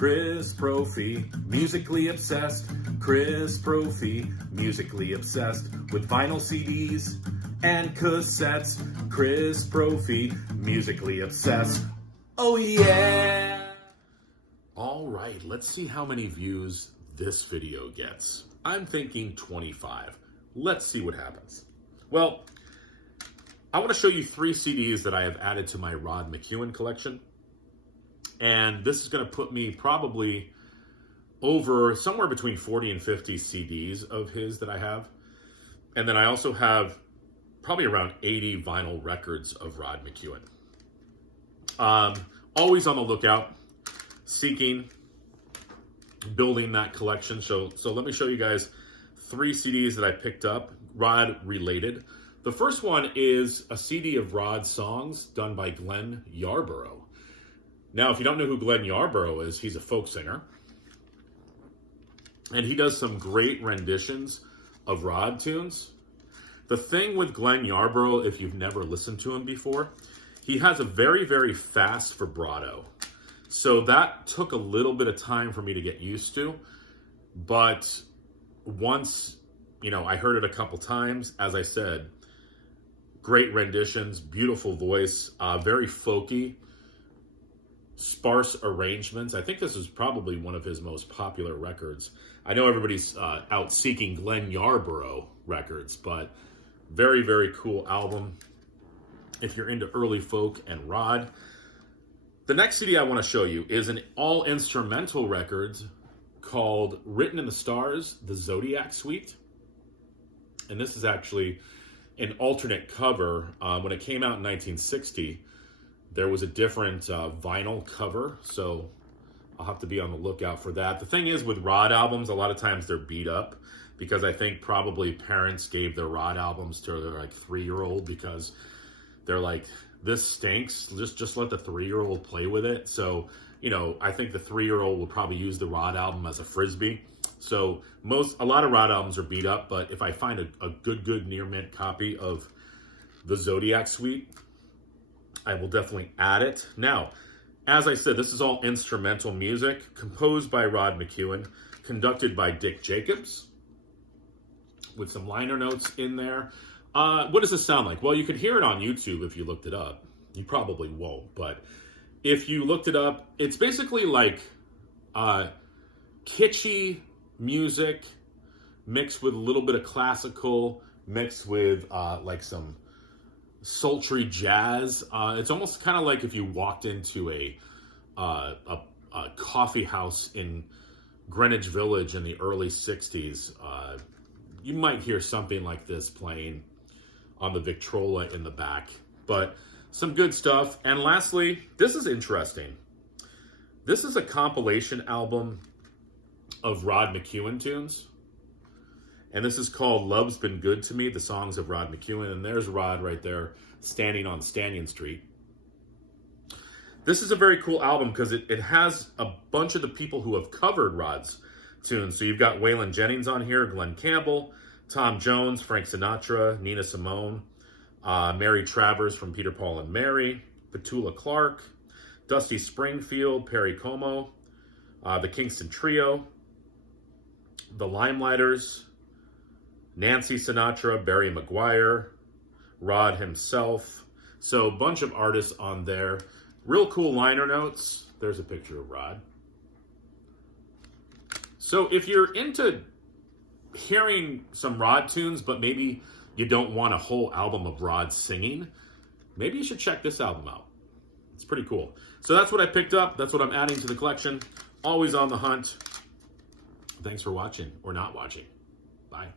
Chris Profi, musically obsessed. Chris Profi, musically obsessed with vinyl CDs and cassettes. Chris Profi, musically obsessed. Oh yeah! All right, let's see how many views this video gets. I'm thinking 25. Let's see what happens. Well, I want to show you 3 CDs that I have added to my Rod McKuen collection. And this is going to put me probably over somewhere between 40 and 50 CDs of his that I have. And then I also have probably around 80 vinyl records of Rod McKuen. Always on the lookout, seeking, building that collection. So let me show you guys 3 CDs that I picked up, Rod related. The first one is a CD of Rod songs done by Glenn Yarborough. Now, if you don't know who Glenn Yarborough is, he's a folk singer. And he does some great renditions of Rod tunes. The thing with Glenn Yarborough, if you've never listened to him before, he has a very, very fast vibrato. So that took a little bit of time for me to get used to. But once, I heard it a couple times, as I said, great renditions, beautiful voice, very folky, sparse arrangements. I think this is probably one of his most popular records. I know everybody's out seeking Glenn Yarborough records, but very, very cool album if you're into early folk and Rod. The next CD I want to show you is an all-instrumental record called Written in the Stars, the Zodiac Suite. And this is actually an alternate cover. When it came out in 1960, there was a different vinyl cover, so I'll have to be on the lookout for that. The thing is, with Rod albums, a lot of times they're beat up because I think probably parents gave their Rod albums to their 3-year-old because they're like, this stinks, just let the 3-year-old play with it. So, I think the 3-year-old will probably use the Rod album as a Frisbee. So a lot of Rod albums are beat up, but if I find a good near mint copy of the Zodiac Suite, I will definitely add it. Now, as I said, this is all instrumental music, composed by Rod McKuen, conducted by Dick Jacobs, with some liner notes in there. What does this sound like? Well, you could hear it on YouTube if you looked it up. You probably won't, but if you looked it up, it's basically like kitschy music mixed with a little bit of classical, mixed with some sultry jazz. It's almost kind of like if you walked into a coffee house in Greenwich Village in the early 60s. You might hear something like this playing on the Victrola in the back. But some good stuff. And lastly, this is interesting. This is a compilation album of Rod McKuen tunes. And this is called Love's Been Good to Me, the songs of Rod McKuen. And there's Rod right there standing on Stanton Street. This is a very cool album because it has a bunch of the people who have covered Rod's tunes. So you've got Waylon Jennings on here, Glenn Campbell, Tom Jones, Frank Sinatra, Nina Simone, Mary Travers from Peter, Paul and Mary, Petula Clark, Dusty Springfield, Perry Como, the Kingston Trio, the Limelighters, Nancy Sinatra, Barry McGuire, Rod himself. So a bunch of artists on there. Real cool liner notes. There's a picture of Rod. So if you're into hearing some Rod tunes, but maybe you don't want a whole album of Rod singing, maybe you should check this album out. It's pretty cool. So that's what I picked up. That's what I'm adding to the collection. Always on the hunt. Thanks for watching or not watching. Bye.